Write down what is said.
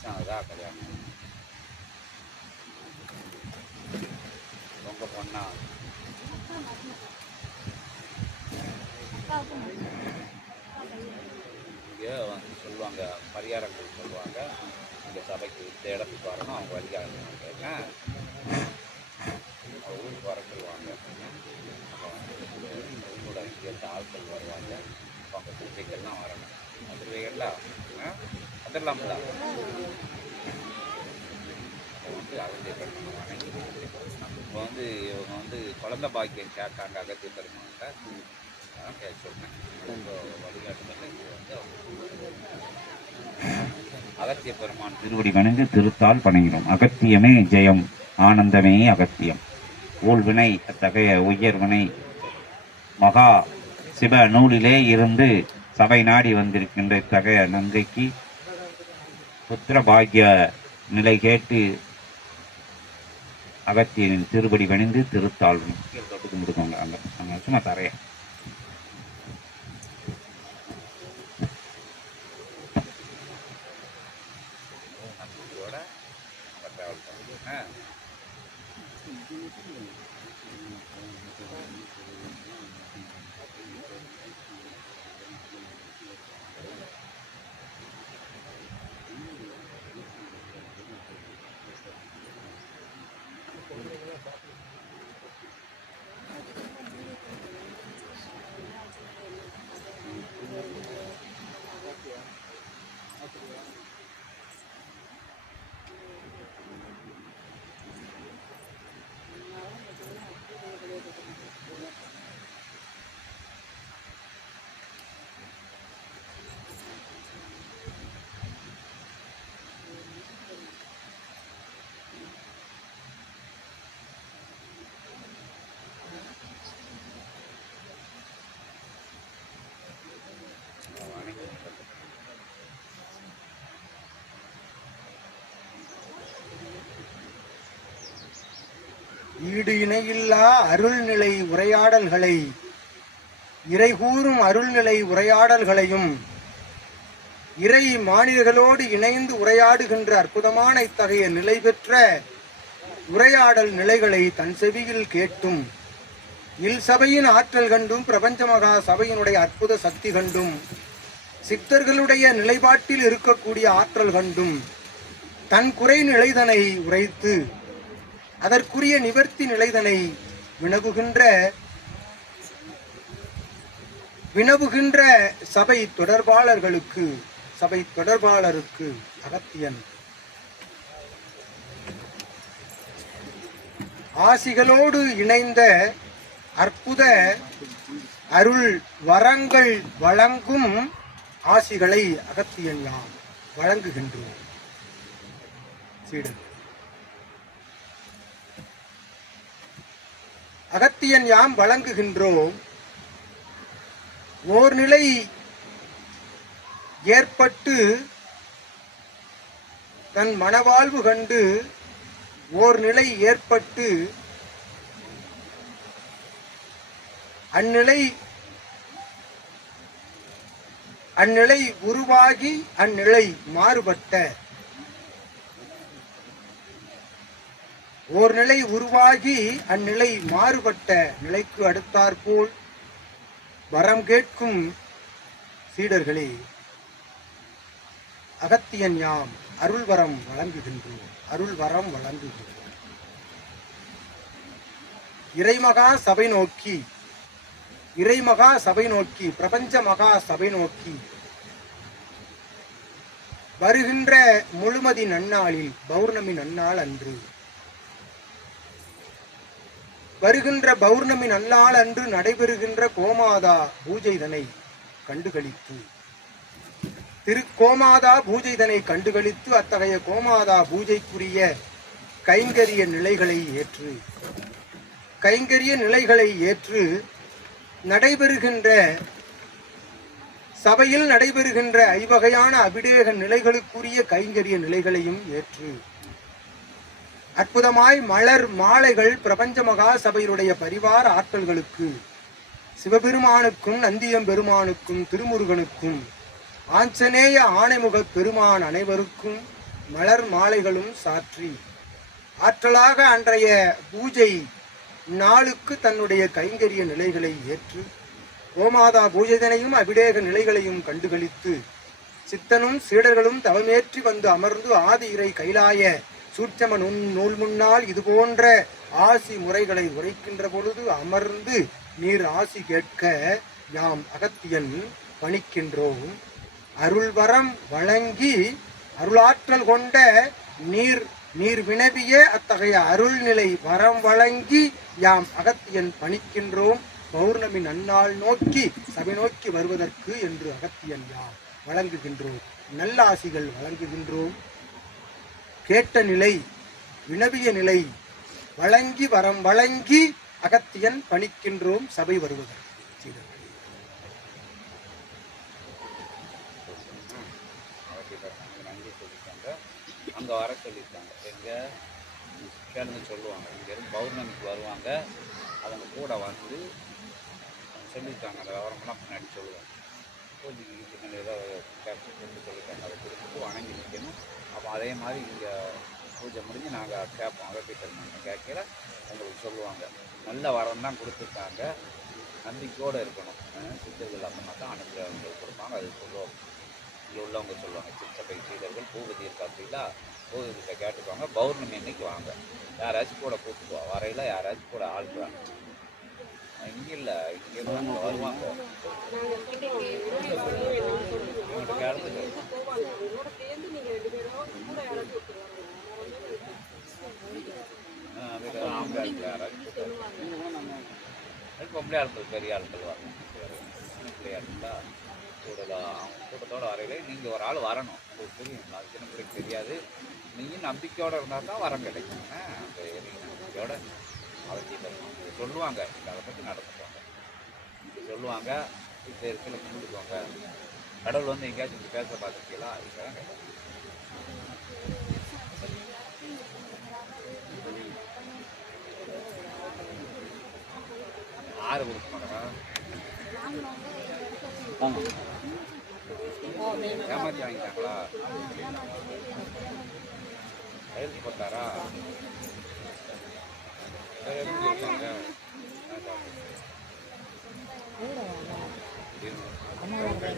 வருஷம் ஆகுதா கல்யாணம் உங்க பொண்ணா இங்கே வந்து சொல்லுவாங்க பரிகாரங்கள் சொல்லுவாங்க இந்த சபைக்கு இந்த இடத்துக்கு வரணும் அவங்க வழிகாட்டுவாங்க என்ன அவங்க ஊருக்கு வர சொல்லுவாங்க அப்போ வந்து இங்கேருந்து ஆட்கள் வருவாங்க அவங்க பூஜைக்கெல்லாம் வரணும் வந்துருவீங்களா ஆ வந்துடலாம்ல தான் வந்து அகத்திய பெருமான் வணங்கி இப்போ வந்து இவங்க வந்து குழந்தை பாக்கியம் கேட்டாங்க அகத்திய பெருமான்கிட்ட அதான் கேட்க சொன்னேன் வழிகாட்டுதல் இது வந்து அகத்திய பெருமான் திருவடி வணங்கு திருத்தால் பணங்கிறோம் அகத்தியமே ஜெயம். ஆனந்தமே அகத்தியம். ஊழ்வினை அத்தகைய உயர்வினை. மகா சிவ நூலிலே இருந்து சபை நாடி வந்திருக்கின்ற இத்தகைய நங்கைக்கு புத்திர பாக்கிய நிலை கேட்டு அகத்தியனின் திருப்படி பணிந்து திருத்தாள். தொட்டு கும்பிட்டுக்கோங்க அங்கே அங்கே சும்மா தரைய ஈடு இணையில்லா அருள்நிலை உரையாடல்களை இறைகூறும் அருள்நிலை உரையாடல்களையும் இறை மாநிலர்களோடு இணைந்து உரையாடுகின்ற அற்புதமான இத்தகைய நிலை பெற்ற உரையாடல் நிலைகளை தன் செவியில் கேட்டும். இல் சபையின் ஆற்றல் கண்டும் பிரபஞ்ச மகா சபையினுடைய அற்புத சக்தி கண்டும் சித்தர்களுடைய நிலைப்பாட்டில் இருக்கக்கூடிய ஆற்றல் கண்டும் தன் குறை நிலைதனை உரைத்து அதற்குரிய நிவர்த்தி நிலைதனை வினவுகின்ற வினவுகின்ற சபை தொடர்பாளர்களுக்கு சபை தொடர்பாளருக்கு அகத்தியன். ஆசிகளோடு இணைந்த அற்புத அருள் வரங்கள் வழங்கும் ஆசிகளை அகத்தியன் யாம் வழங்குகின்றோம். சீடன் அகத்தியன் யாம் வழங்குகின்றோம். ஓர் நிலை ஏற்பட்டு தன் மனவாழ்வு கண்டு ஓர் நிலை ஏற்பட்டு அந்நிலை அந்நிலை உருவாகி அந்நிலை மாறுபட்ட ஓர் நிலை உருவாகி அந்நிலை மாறுபட்ட நிலைக்கு அடுத்தாற்போல் வரம் கேட்கும் சீடர்களே அகத்தியன் யாம் அருள் வரம் வழங்குகின்றோம் அருள் வரம் வழங்குகின்றோம். இறைமகா சபை நோக்கி இறைமகா சபை நோக்கி பிரபஞ்ச மகா சபை நோக்கி வருகின்ற முழுமதி நன்னாளில் பௌர்ணமி நன்னாள் அன்று வருகின்ற பௌர்ணமி நல்லாள் அன்று நடைபெறுகின்ற கோமாதா பூஜைதனை கண்டுகளித்து. திருக்கோமாதா பூஜைதனை கண்டுகளித்து அத்தகைய கோமாதா பூஜைக்குரிய கைங்கரிய நிலைகளை ஏற்று கைங்கரிய நிலைகளை ஏற்று நடைபெறுகின்ற சபையில் நடைபெறுகின்ற ஐவகையான அபிடேக நிலைகளுக்குரிய கைங்கரிய நிலைகளையும் ஏற்று அற்புதமாய் மலர் மாலைகள் பிரபஞ்ச மகா சபையினுடைய பரிவார ஆற்றல்களுக்கு. சிவபெருமானுக்கும் நந்தியம் பெருமானுக்கும் திருமுருகனுக்கும் ஆஞ்சநேய ஆணைமுக பெருமான் அனைவருக்கும் மலர் மாலைகளும் சாற்றி. ஆற்றலாக அன்றைய பூஜை நாளுக்கு தன்னுடைய கைங்கரிய நிலைகளை ஏற்று கோமாதா பூஜைதனையும் அபிடேக நிலைகளையும் கண்டுகளித்து சித்தனும் சீடர்களும் தவமேற்றி வந்து அமர்ந்து ஆதி இறை கைலாய சூட்சம நுண் நூல் முன்னால் இது போன்ற ஆசி முறைகளை உரைக்கின்ற பொழுது அமர்ந்து நீர் ஆசி கேட்க யாம் அகத்தியன் பணிக்கின்றோம். அருள்வரம் வழங்கி அருளாற்றல் கொண்ட நீர் நீர் வினவிய அத்தகைய அருள்நிலை வரம் வழங்கி யாம் அகத்தியன் பணிக்கின்றோம். பௌர்ணமி நன்னாள் நோக்கி சபை நோக்கி வருவதற்கு என்று அகத்தியன் யாம் வழங்குகின்றோம். நல்லாசிகள் வழங்குகின்றோம். கேட்ட நிலை வினவிய நிலை வழங்கி வரம் வழங்கி அகத்தியன் பணிக்கின்றோம் சபை வருவதற்கு சீடர்களே. நன்றி அங்கே வர சொல்லியிருக்காங்க. எங்கே? கேளுங்க சொல்லுவாங்க. இங்கேருந்து பௌர்ணமிக்கு வருவாங்க. அவங்க கூட வந்து சொல்லியிருக்காங்க. அந்த விவரமெல்லாம் பின்னாடி சொல்லுவாங்க. பூஜைக்கு ஏதாவது ஏதோ கேட்டு கொண்டு சொல்லியிருக்காங்க. அதை கொடுத்துட்டு வணங்கி நிற்கணும். அதே மாதிரி இங்கே பூஜை முடிஞ்சு நாங்கள் கேட்போம் அகத்திட்ட நாங்கள் கேட்கல உங்களுக்கு சொல்லுவாங்க. நல்ல வரம் தான் கொடுத்துருக்காங்க. நம்பிக்கையோடு இருக்கணும். சித்தர்கள் அப்புறமா தான் அனுகிரகங்கள் கொடுப்பாங்க. அது சொல்லுவோம் இங்கே உள்ளவங்க சொல்லுவாங்க. சித்தப்பை சீடர்கள் பூபதி இருக்காங்களா பூபதிகிட்ட கேட்டுக்குவாங்க பௌர்ணமி அன்னைக்கு வாங்க. யாராச்சும் கூட கூப்பிட்டுவா வரையில யாராச்சும் கூட ஆள்றாங்க இங்கே இல்லை. இங்கே வருவாங்க இவங்கள்ட்ட கேட்டு சொல்லுவாங்க ஆ, அதுக்கு ஆம்பளை ஆட்கள் யாராச்சும் கூப்பிடுவாங்க. அது பொம்பளை ஆட்கள் பெரிய ஆட்கள் வரணும். பிள்ளை ஆட்களா கூடலாம் கூட்டத்தோட வரையில நீங்கள் ஒரு ஆள் வரணும். உங்களுக்கு தெரியும் அது சின்ன பிள்ளைக்கு தெரியாது. நீயும் நம்பிக்கையோடு இருந்தால் தான் வரம் கிடைக்கும். அந்த நீங்கள் நம்பிக்கையோட அவசியம் சொல்லுவாங்க. நீங்கள் அதை பற்றி நடந்துக்குவாங்க சொல்லுவாங்க. இப்போ இருக்கிற கும்பிட்டுக்கோங்க கடவுள் வந்து எங்கேயாச்சும் பேச பார்த்துருக்கீங்களா? இதுதான் கேட்டேன் ஆறு கொடுக்க மாட்டேங்க ஏமாத்தி வாங்கிட்டாங்களா கையெழுத்து போட்டாரா